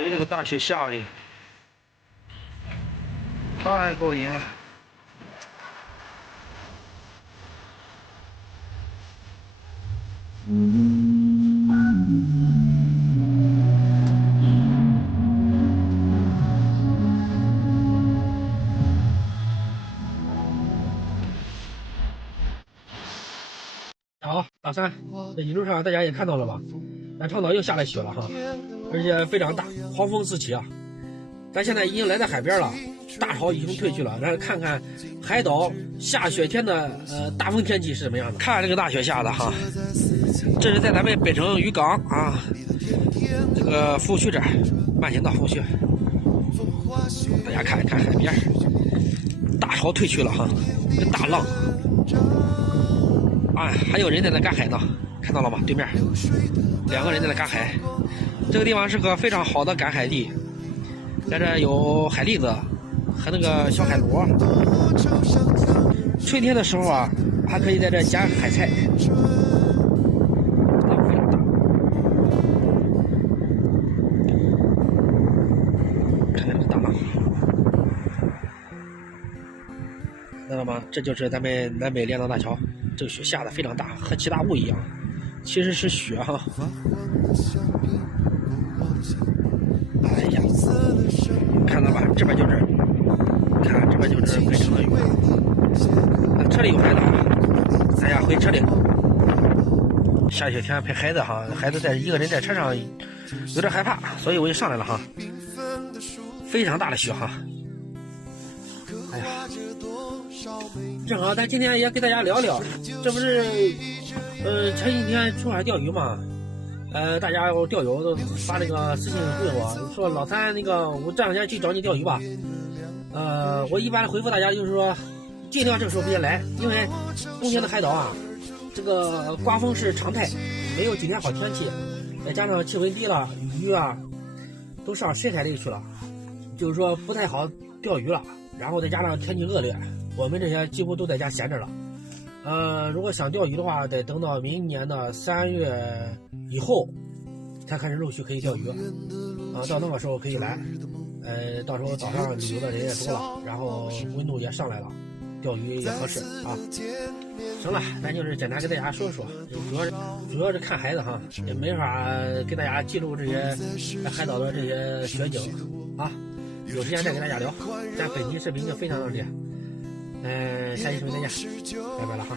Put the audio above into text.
有这个大雪下的，太过瘾了。好，大三，这一路上大家也看到了吧？南昌岛又下了雪了哈，而且非常大，狂风四起啊！咱现在已经来到海边了，大潮已经退去了，来看看海岛下雪天的大风天气是什么样的。看这个大雪下的哈，这是在咱们北城渔港啊，这个服务区这儿，慢行道服务区，大家看一看海边，大潮退去了哈，这大浪。啊，还有人在那赶海呢，看到了吗？对面2个人在那赶海。这个地方是个非常好的赶海地，在这有海蛎子和那个小海螺。春天的时候啊，还可以在这捡海菜。浪非常大，看看这个大浪，知道吗？这就是咱们南北连江大桥。这个雪下的非常大，和起大雾一样，其实是雪哈。哎呀，看到吧？这边就是，看这边就是北城的雨。车里有孩子啊，哎呀，回车里。下雪天陪孩子哈，孩子一个人在车上有点害怕，所以我就上来了哈。非常大的雪哈。哎呀。正好，咱今天也给大家聊聊，这不是，前几天出海钓鱼嘛，大家要钓友都发那个私信问我说，老三那个我这两天去找你钓鱼吧，我一般回复大家就是说，尽量这个时候别来，因为冬天的海岛啊，这个刮风是常态，没有几天好天气，再加上气温低了，鱼啊都上深海里去了，就是说不太好钓鱼了，然后再加上天气恶劣。我们这些几乎都在家闲着了，如果想钓鱼的话，得等到明年的3月以后，才开始陆续可以钓鱼，到那个时候可以来，到时候岛上旅游的人也多了，然后温度也上来了，钓鱼也合适啊。行了，咱就是简单跟大家说说，主要是看孩子哈，也没法给大家记录这些海岛的这些雪景啊，有时间再跟大家聊。咱本期视频就分享到这里。下期视频再见，拜拜了哈。